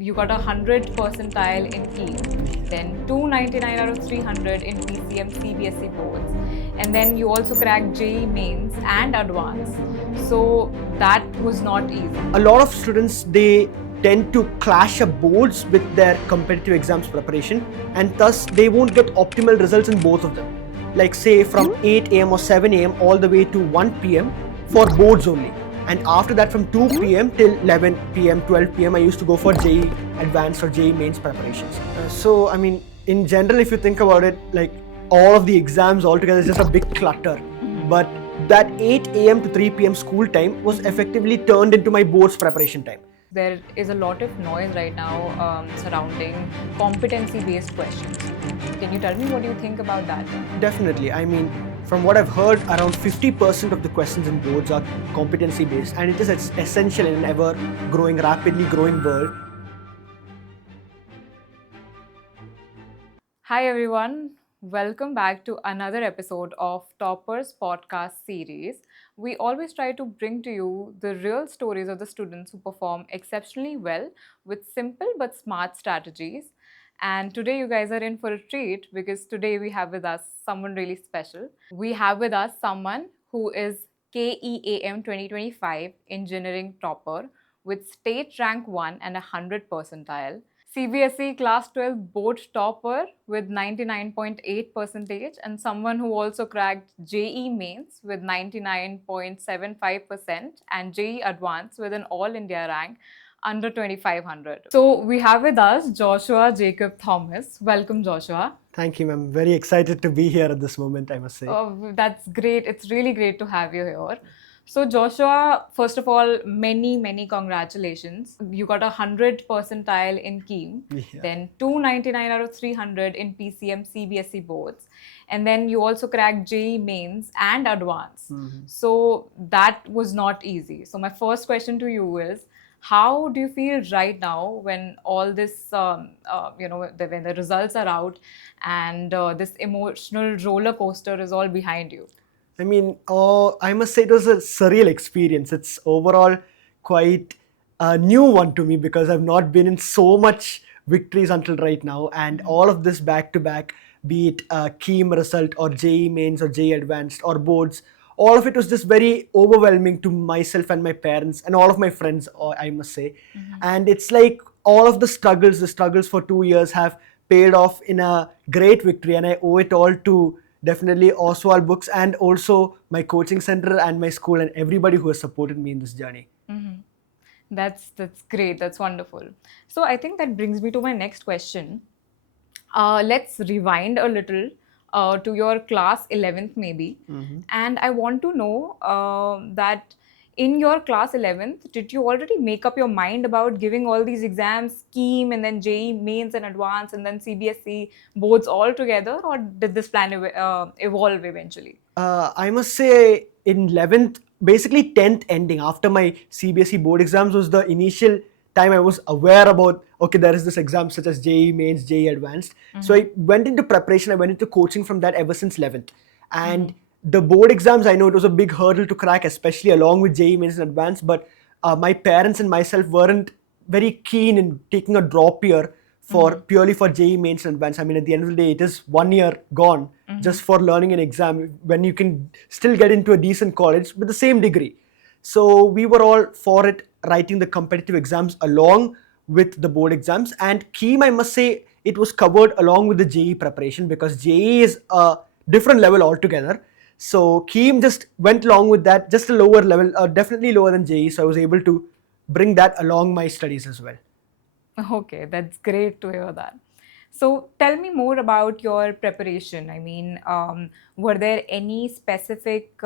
you got 100 percentile in KEAM, then 299 out of 300 in PCM CBSE Boards, and then you also cracked JEE Mains and Advanced. So that was not easy. A lot of students, they tend to clash up boards with their competitive exams preparation, and thus they won't get optimal results in both of them. Like say from 8 a.m. or 7 a.m. all the way to 1 p.m. for boards only. And after that from 2 p.m. till 11 p.m., 12 p.m. I used to go for JEE Advanced or JEE Mains preparations. So I mean, in general, if you think about it, like all of the exams altogether is just a big clutter. But that 8 a.m. to 3 p.m. school time was effectively turned into my boards preparation time. There is a lot of noise right now surrounding competency-based questions. Can you tell me what you think about that? Definitely. I mean, from what I've heard, around 50% of the questions in boards are competency-based, and it is essential in an ever-growing, rapidly growing world. Hi everyone, welcome back to another episode of Toppers podcast series. We always try to bring to you the real stories of the students who perform exceptionally well with simple but smart strategies. And today you guys are in for a treat because today we have with us someone really special. We have with us someone who is KEAM 2025 engineering topper with state rank 1 and 100 percentile. CBSE class 12 board topper with 99.8 percentage, and someone who also cracked JEE Mains with 99.75% and JEE Advanced with an all India rank under 2500. So we have with us Joshua Jacob Thomas. Welcome, Joshua. Thank you, I'm very excited to be here at this moment, I must say. Oh, that's great. It's really great to have you here. So Joshua, first of all, many congratulations. You got 100 percentile in KEAM, then 299 out of 300 in PCM CBSE Boards, and then you also cracked JEE Mains and Advanced. So that was not easy. So my first question to you is, how do you feel right now when all this, when the results are out and this emotional roller coaster is all behind you? I mean, I must say it was a surreal experience. It's overall quite a new one to me because I've not been in so much victories until right now, and all of this back to back, be it a KEAM result or JEE Mains or JEE Advanced or boards, all of it was just very overwhelming to myself and my parents and all of my friends, I must say. And it's like all of the struggles for 2 years have paid off in a great victory, and I owe it all to definitely Oswaal Books and also my coaching center and my school and everybody who has supported me in this journey. That's great. That's wonderful. So I think that brings me to my next question. Let's rewind a little to your class 11th maybe. And I want to know that in your class 11th, did you already make up your mind about giving all these exams, KEAM and then JEE Mains and Advanced and then CBSE Boards all together, or did this plan evolve eventually? I must say in 11th, basically 10th ending after my CBSE board exams was the initial time I was aware about, okay, there is this exam such as JEE Mains, JEE Advanced. So I went into preparation, I went into coaching from that ever since 11th. And the board exams, I know it was a big hurdle to crack, especially along with JEE Mains and Advanced, but my parents and myself weren't very keen in taking a drop year for purely for JEE Mains and Advanced. I mean, at the end of the day, it is 1 year gone just for learning an exam when you can still get into a decent college with the same degree. So we were all for it, writing the competitive exams along with the board exams. And KEAM, I must say, it was covered along with the JEE preparation because JEE is a different level altogether. So KEAM just went along with that, just a lower level, definitely lower than JEE. So I was able to bring that along my studies as well. Okay, that's great to hear that. So tell me more about your preparation. I mean, were there any specific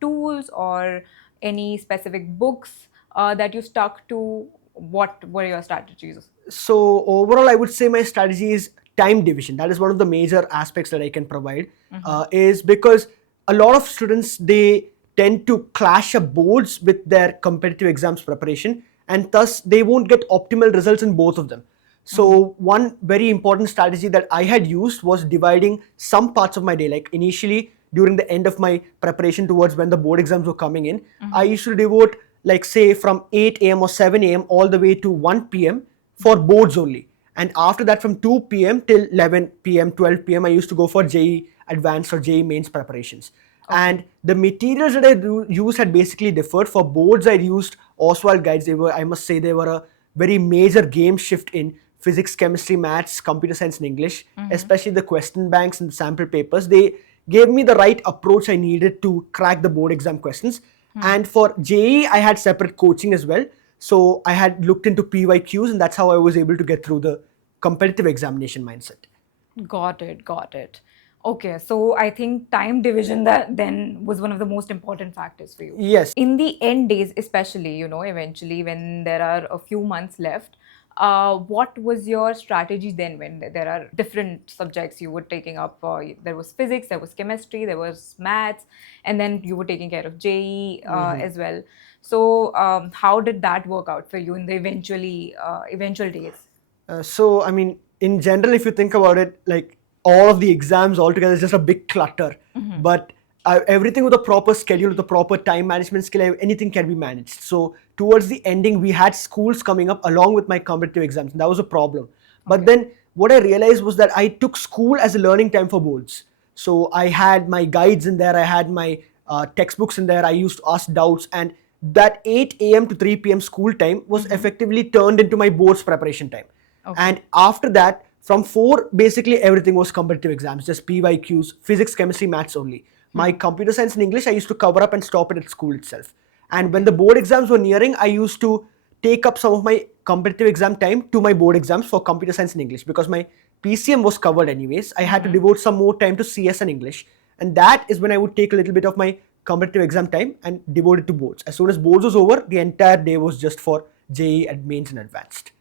tools or any specific books that you stuck to? What were your strategies? So overall, I would say my strategy is time division. That is one of the major aspects that I can provide, is because a lot of students, they tend to clash up boards with their competitive exams preparation, and thus they won't get optimal results in both of them. So one very important strategy that I had used was dividing some parts of my day. Like initially during the end of my preparation towards when the board exams were coming in, I used to devote, like say from 8 a.m. or 7 a.m. all the way to 1 p.m. for boards only. And after that, from 2 p.m. till 11 p.m., 12 p.m., I used to go for JEE Advanced or JEE Mains preparations. And the materials that I used had basically differed. For boards, I used Oswaal guides. I must say, they were a very major game shift in physics, chemistry, maths, computer science, and English, especially the question banks and the sample papers. They gave me the right approach I needed to crack the board exam questions. And for JEE, I had separate coaching as well. So I had looked into PYQs, and that's how I was able to get through the competitive examination mindset. Got it, got it. Okay, so I think time division that then was one of the most important factors for you. Yes. In the end days, especially, eventually when there are a few months left, what was your strategy then when there are different subjects you were taking up? There was physics, there was chemistry, there was maths, and then you were taking care of JEE as well. So how did that work out for you in the eventual days? So, I mean, in general, if you think about it, like all of the exams altogether is just a big clutter. But everything with a proper schedule, with a proper time management skill, anything can be managed. So, towards the ending, we had schools coming up along with my competitive exams, and that was a problem. But then what I realized was that I took school as a learning time for boards. So, I had my guides in there, I had my textbooks in there, I used to ask doubts, and that 8 a.m. to 3 p.m. school time was effectively turned into my boards preparation time. And after that, from 4, basically everything was competitive exams, just PYQs, physics, chemistry, maths only. My computer science and English, I used to cover up and stop it at school itself. And when the board exams were nearing, I used to take up some of my competitive exam time to my board exams for computer science and English, because my PCM was covered anyways. I had to devote some more time to CS and English. And that is when I would take a little bit of my competitive exam time and devote it to boards. As soon as boards was over, the entire day was just for JEE Mains and Advanced.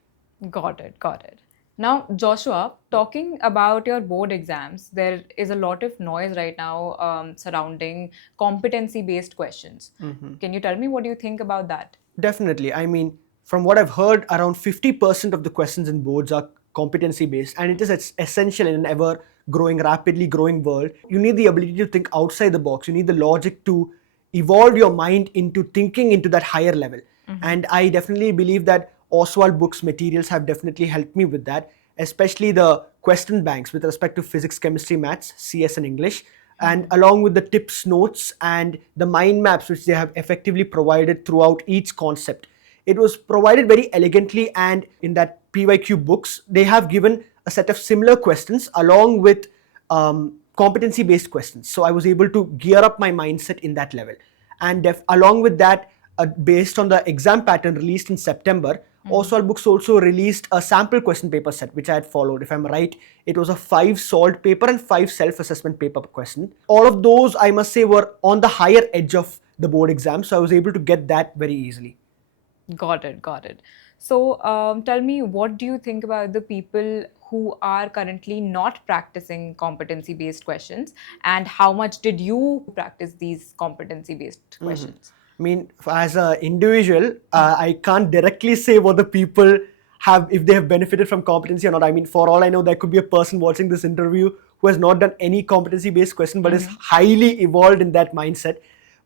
Got it, got it. Now, Joshua, talking about your board exams, there is a lot of noise right now surrounding competency-based questions. Can you tell me what you think about that? Definitely. I mean, from what I've heard, around 50% of the questions in boards are competency based, and it is essential in an ever growing, rapidly growing world. You need the ability to think outside the box. You need the logic to evolve your mind into thinking into that higher level. And I definitely believe that Oswaal Books materials have definitely helped me with that, especially the question banks with respect to physics, chemistry, maths, CS, and English, and along with the tips, notes, and the mind maps which they have effectively provided throughout each concept. It was provided very elegantly, and in that PYQ books, they have given a set of similar questions along with competency-based questions. So I was able to gear up my mindset in that level. And along with that, based on the exam pattern released in September, Oswaal Books also released a sample question paper set, which I had followed. If I'm right, it was a 5 solved paper and 5 self-assessment paper question. All of those, I must say, were on the higher edge of the board exam, so I was able to get that very easily. Got it, got it. So tell me, what do you think about the people who are currently not practicing competency-based questions, and how much did you practice these competency-based questions? I mean, as an individual, I can't directly say what the people have, if they have benefited from competency or not. I mean, for all I know, there could be a person watching this interview who has not done any competency-based question, but is highly evolved in that mindset.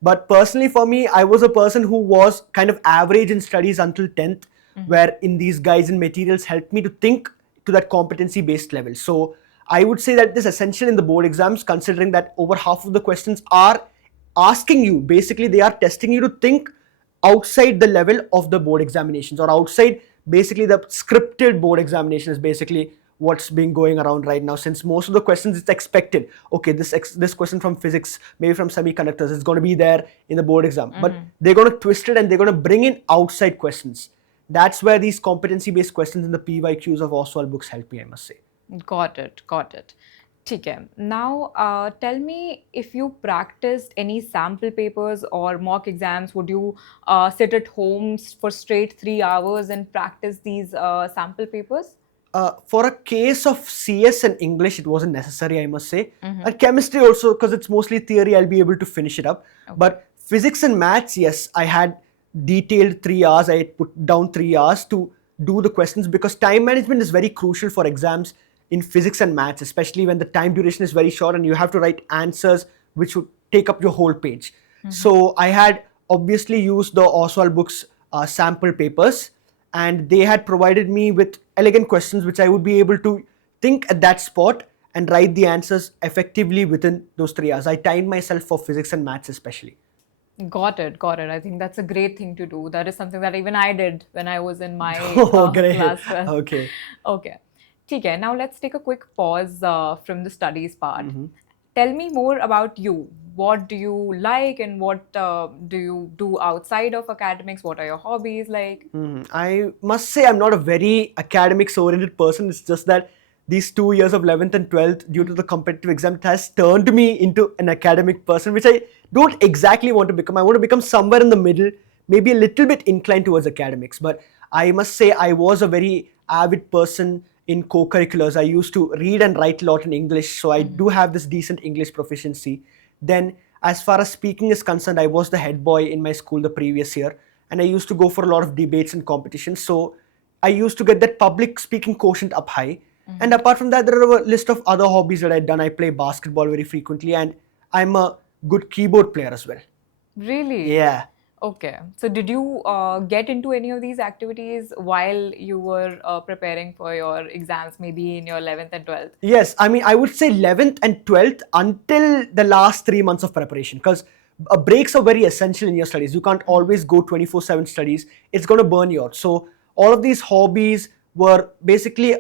But personally, for me, I was a person who was kind of average in studies until 10th, where in these guides and materials helped me to think to that competency-based level. So I would say that it is essential in the board exams, considering that over half of the questions are asking you, basically they are testing you to think outside the level of the board examinations, or outside basically the scripted board examination is basically what's been going around right now, since most of the questions it's expected, okay, this question from physics, maybe from semiconductors, is going to be there in the board exam, but they're going to twist it and they're going to bring in outside questions. That's where these competency based questions in the PYQs of Oswaal Books help me, I must say. Got it, got it. ठीक है. Now, tell me, if you practiced any sample papers or mock exams, would you sit at home for straight 3 hours and practice these sample papers? For a case of CS and English, it wasn't necessary, I must say. And chemistry also, because it's mostly theory, I'll be able to finish it up. But physics and maths, yes, I had detailed 3 hours. I had put down 3 hours to do the questions, because time management is very crucial for exams in physics and maths, especially when the time duration is very short and you have to write answers which would take up your whole page. So I had obviously used the Oswaal Books sample papers, and they had provided me with elegant questions which I would be able to think at that spot and write the answers effectively within those 3 hours. I timed myself for physics and maths especially. Got it, got it. I think that's a great thing to do. That is something that even I did when I was in my Oh, great. class 12. Okay. Okay. Okay, now let's take a quick pause from the studies part. Tell me more about you. What do you like and what do you do outside of academics? What are your hobbies like? I must say I'm not a very academics oriented person. It's just that these 2 years of 11th and 12th, due to the competitive exam, it has turned me into an academic person, which I don't exactly want to become. I want to become somewhere in the middle, maybe a little bit inclined towards academics. But I must say I was a very avid person in co-curriculars. I used to read and write a lot in English, so I do have this decent English proficiency. Then, as far as speaking is concerned, I was the head boy in my school the previous year, and I used to go for a lot of debates and competitions. So I used to get that public speaking quotient up high. And apart from that, there are a list of other hobbies that I've done. I play basketball very frequently, and I'm a good keyboard player as well. Really? Yeah. Okay. So did you get into any of these activities while you were preparing for your exams, maybe in your 11th and 12th? Yes, I mean, I would say 11th and 12th until the last 3 months of preparation, because breaks are very essential in your studies. You can't always go 24/7 studies. It's going to burn you out. So all of these hobbies were basically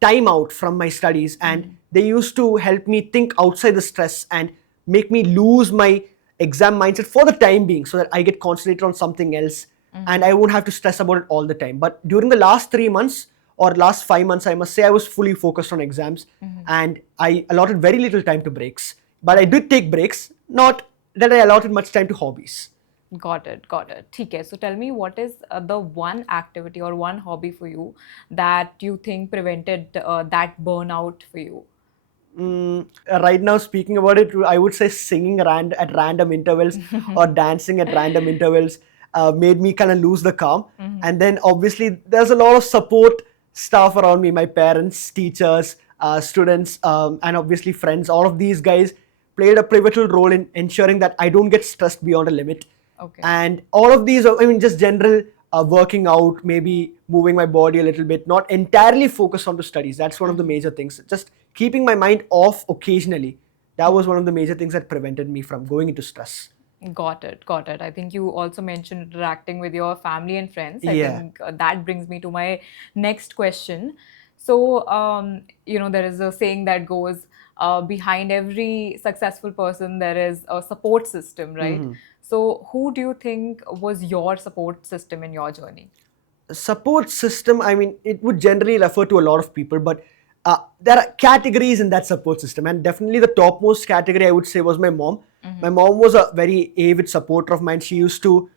time out from my studies, and they used to help me think outside the stress and make me lose my exam mindset for the time being, so that I get concentrated on something else and I won't have to stress about it all the time. But during the last 3 months or last 5 months, I must say I was fully focused on exams, and I allotted very little time to breaks. But I did take breaks, not that I allotted much time to hobbies. Got it, got it. Okay, so tell me, what is the one activity or one hobby for you that you think prevented that burnout for you? Right now, speaking about it, I would say singing at random intervals or dancing at random intervals made me kind of lose the calm. And then obviously there's a lot of support staff around me, my parents, teachers, students, and obviously friends. All of these guys played a pivotal role in ensuring that I don't get stressed beyond a limit. Okay. And all of these, I mean, just general working out, maybe moving my body a little bit, not entirely focused on the studies. That's one of the major things. Just keeping my mind off occasionally. That was one of the major things that prevented me from going into stress. Got it, got it. I think you also mentioned interacting with your family and friends. I Yeah. think that brings me to my next question. So, there is a saying that goes, behind every successful person, there is a support system, right? So, who do you think was your support system in your journey? Support system, I mean, it would generally refer to a lot of people, but there are categories in that support system, and definitely the topmost category I would say was my mom. My mom was a very avid supporter of mine. She used to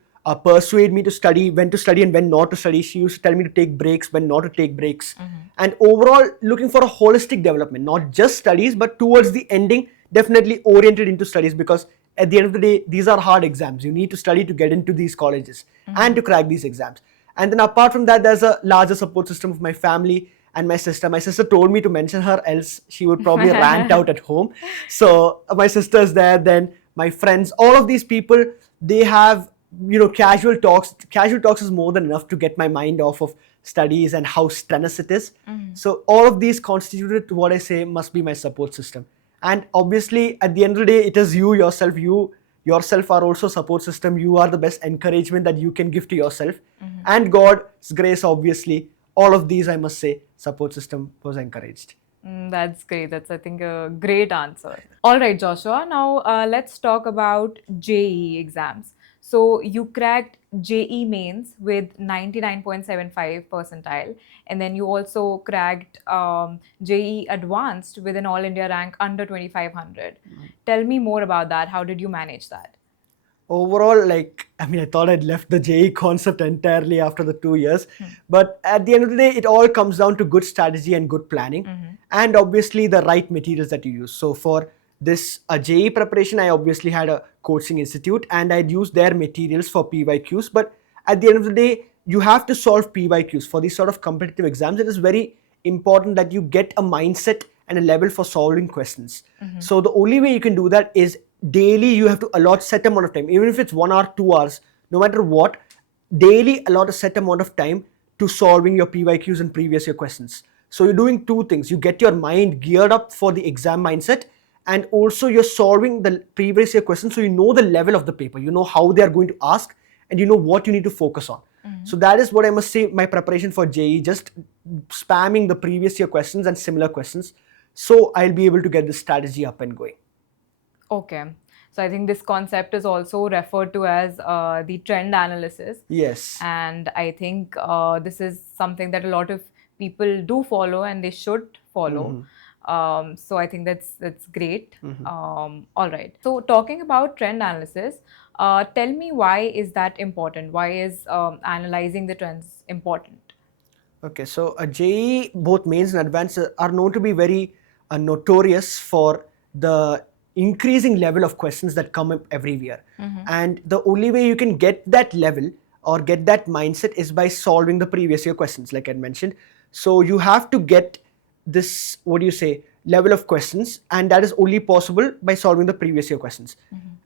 persuade me to study, when to study and when not to study. She used to tell me to take breaks, when not to take breaks, and overall looking for a holistic development, not just studies, but towards the ending, definitely oriented into studies, because at the end of the day, these are hard exams. You need to study to get into these colleges and to crack these exams. And then apart from that, there's a larger support system of my family and my sister. My sister told me to mention her, else she would probably rant out at home. So my sister's there, then my friends, all of these people, they have, casual talks. Casual talks is more than enough to get my mind off of studies and how strenuous it is. So all of these constituted to what I say must be my support system. And obviously, at the end of the day, it is you yourself. You yourself are also support system. You are the best encouragement that you can give to yourself. And God's grace, obviously. All of these, I must say, support system was encouraged. That's great. That's, I think, a great answer. All right, Joshua. Now, let's talk about JEE exams. So, you cracked JEE Mains with 99.75 percentile, and then you also cracked JEE Advanced with an All India rank under 2500. Tell me more about that. How did you manage that? Overall, I thought I'd left the JEE concept entirely after the 2 years. But at the end of the day, it all comes down to good strategy and good planning, and obviously the right materials that you use. So for this JEE preparation, I obviously had a coaching institute, and I'd used their materials for PYQs. But at the end of the day, you have to solve PYQs. For these sort of competitive exams, it is very important that you get a mindset and a level for solving questions. So the only way you can do that is daily you have to allot set amount of time, even if it's 1 hour, 2 hours, no matter what, daily allot a set amount of time to solving your PYQs and previous year questions. So you're doing two things. You get your mind geared up for the exam mindset, and also you're solving the previous year questions, so you know the level of the paper, you know how they are going to ask, and you know what you need to focus on. So that is what I must say, my preparation for JEE, just spamming the previous year questions and similar questions, so I'll be able to get this strategy up and going. Okay. So I think this concept is also referred to as the trend analysis. Yes. And I think this is something that a lot of people do follow and they should follow. So I think that's great. All right. So talking about trend analysis, tell me, why is that important? Why is analyzing the trends important? Okay, so a JEE, both mains and advanced, are known to be very notorious for the increasing level of questions that come up every year. And the only way you can get that level or get that mindset is by solving the previous year questions, like I mentioned. So you have to get this, what do you say, level of questions, and that is only possible by solving the previous year questions.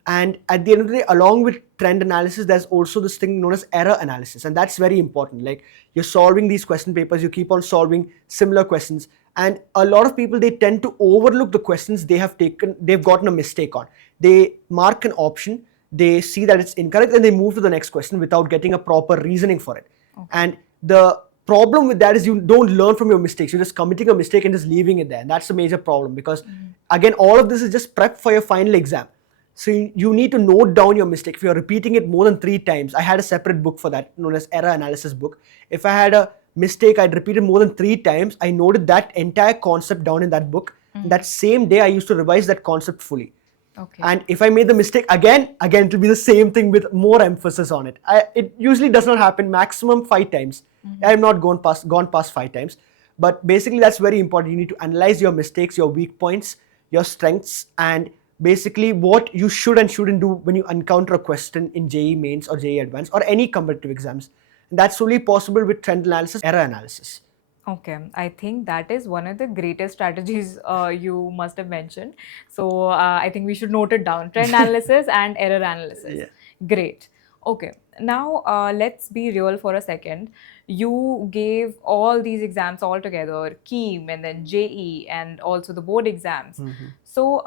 And at the end of the day, along with trend analysis, there's also this thing known as error analysis, and that's very important. Like, you're solving these question papers, you keep on solving similar questions, and a lot of people, they tend to overlook the questions they've gotten a mistake on. They mark an option, they see that it's incorrect, and they move to the next question without getting a proper reasoning for it. And the problem with that is you don't learn from your mistakes. You're just committing a mistake and just leaving it there. And that's the major problem, because again, all of this is just prep for your final exam. So you need to note down your mistake. If you're repeating it more than 3 times, I had a separate book for that known as error analysis book. If I had a mistake, I'd repeat it more than 3 times. I noted that entire concept down in that book. That same day, I used to revise that concept fully. Okay. And if I made the mistake again, it will be the same thing with more emphasis on it. It usually does not happen, maximum 5 times. I have not gone past 5 times. But basically, that's very important. You need to analyze your mistakes, your weak points, your strengths, and basically what you should and shouldn't do when you encounter a question in JEE Mains or JEE Advanced or any competitive exams. And that's only possible with trend analysis, error analysis. Okay, I think that is one of the greatest strategies you must have mentioned. So I think we should note it down: trend analysis and error analysis. Yeah. Great. Okay, now let's be real for a second. You gave all these exams all together, KEAM and then JEE and also the board exams. So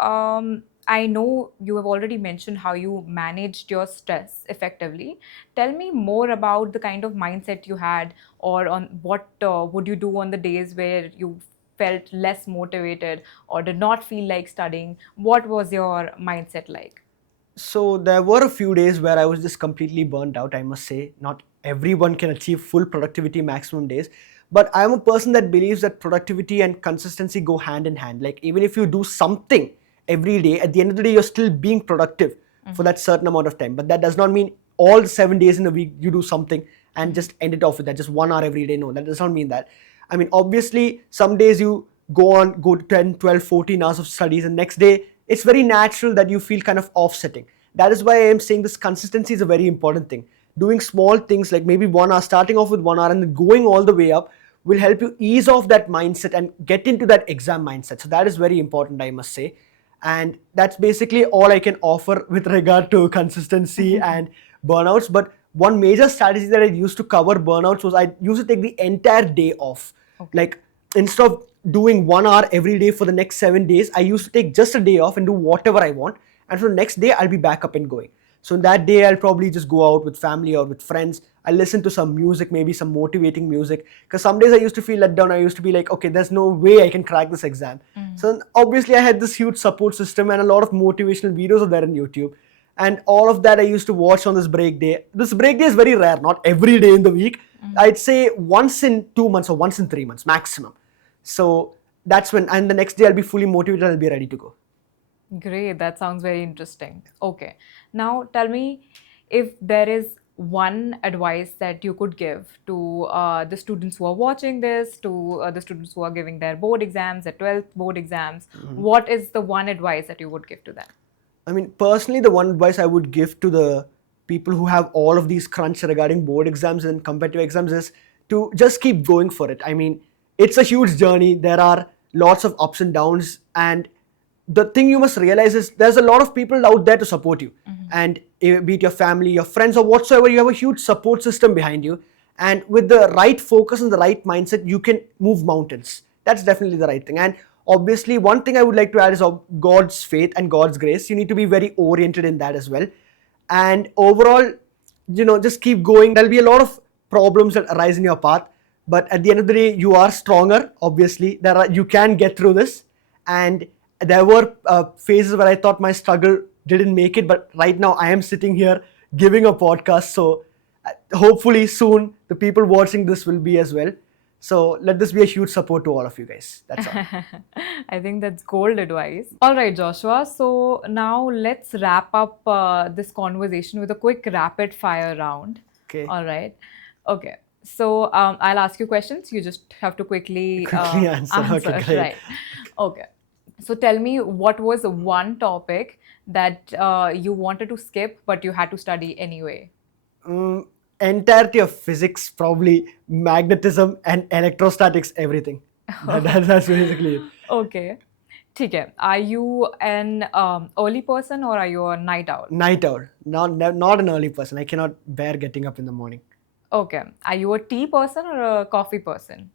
I know you have already mentioned how you managed your stress effectively. Tell me more about the kind of mindset you had, or on what would you do on the days where you felt less motivated or did not feel like studying. What was your mindset like? So there were a few days where I was just completely burned out, I must say. Not everyone can achieve full productivity maximum days, but I'm a person that believes that productivity and consistency go hand in hand. Like, even if you do something every day, at the end of the day, you're still being productive for that certain amount of time. But that does not mean all 7 days in a week you do something and just end it off with that, just 1 hour every day. No, that does not mean that. I mean, obviously, some days you go to 10, 12, 14 hours of studies, and next day, it's very natural that you feel kind of offsetting. That is why I am saying this consistency is a very important thing. Doing small things like maybe 1 hour, starting off with 1 hour and then going all the way up, will help you ease off that mindset and get into that exam mindset. So that is very important, I must say. And that's basically all I can offer with regard to consistency and burnouts. But one major strategy that I used to cover burnouts was I used to take the entire day off. Like, instead of doing 1 hour every day for the next 7 days, I used to take just a day off and do whatever I want. And for the next day, I'll be back up and going. So in that day, I'll probably just go out with family or with friends. I'll listen to some music, maybe some motivating music. Because some days I used to feel let down. I used to be like, okay, there's no way I can crack this exam. So obviously I had this huge support system and a lot of motivational videos are there on YouTube. And all of that I used to watch on this break day. This break day is very rare, not every day in the week. I'd say once in 2 months or once in 3 months maximum. So that's when, and the next day I'll be fully motivated, I'll be ready to go. Great, that sounds very interesting. Okay, now tell me, if there is one advice that you could give to the students who are watching this, to the students who are giving their board exams, their 12th board exams, what is the one advice that you would give to them? I mean, personally, the one advice I would give to the people who have all of these crunch regarding board exams and competitive exams is to just keep going for it. I mean, it's a huge journey. There are lots of ups and downs, and the thing you must realize is there's a lot of people out there to support you. And be it your family, your friends, or whatsoever, you have a huge support system behind you. And with the right focus and the right mindset, you can move mountains. That's definitely the right thing. And obviously, one thing I would like to add is God's faith and God's grace. You need to be very oriented in that as well. And overall, just keep going. There'll be a lot of problems that arise in your path, but at the end of the day, you are stronger. Obviously, you can get through this. And there were phases where I thought my struggle didn't make it, but right now I am sitting here giving a podcast. So hopefully soon the people watching this will be as well. So let this be a huge support to all of you guys. That's all. I think that's gold advice. All right, Joshua. So now let's wrap up this conversation with a quick rapid fire round. Okay. All right. Okay. So I'll ask you questions. You just have to quickly answer. Okay, great. Right. Okay. So tell me, what was one topic that you wanted to skip but you had to study anyway? Entirety of physics, probably magnetism and electrostatics, everything. That's basically it. Okay. ठीक है. Are you an early person or are you a night owl? Night owl. Not an early person. I cannot bear getting up in the morning. Okay. Are you a tea person or a coffee person?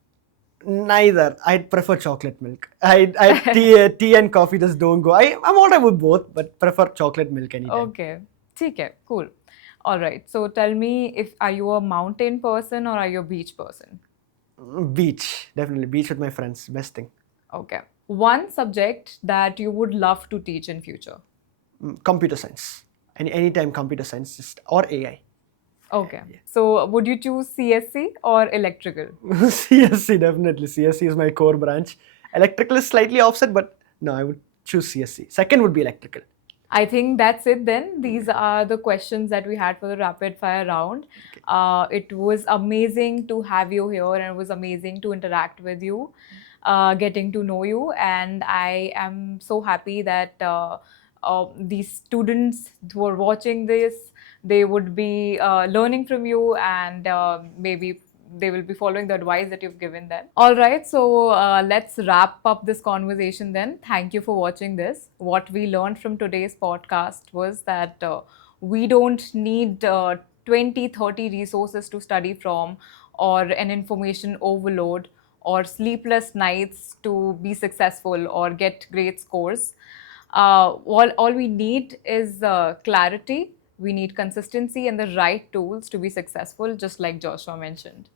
Neither. I'd prefer chocolate milk. Tea and coffee just don't go. I'm alright with both, but prefer chocolate milk anytime. Okay. ठीक है. Cool. All right. So tell me, are you a mountain person or are you a beach person? Beach. Definitely. Beach with my friends. Best thing. Okay. One subject that you would love to teach in future? Computer science. Anytime computer science or AI. Okay. Yeah. So would you choose CSC or electrical? CSC, definitely. CSC is my core branch. Electrical is slightly offset, but no, I would choose CSC. Second would be electrical. I think that's it then. These are the questions that we had for the rapid fire round. Okay. It was amazing to have you here and it was amazing to interact with you, getting to know you. And I am so happy that these students who are watching this, they would be learning from you and maybe they will be following the advice that you've given them. All right, so let's wrap up this conversation then. Thank you for watching this. What we learned from today's podcast was that we don't need 20, 30 resources to study from or an information overload or sleepless nights to be successful or get great scores. All we need is clarity. We need consistency and the right tools to be successful, just like Joshua mentioned.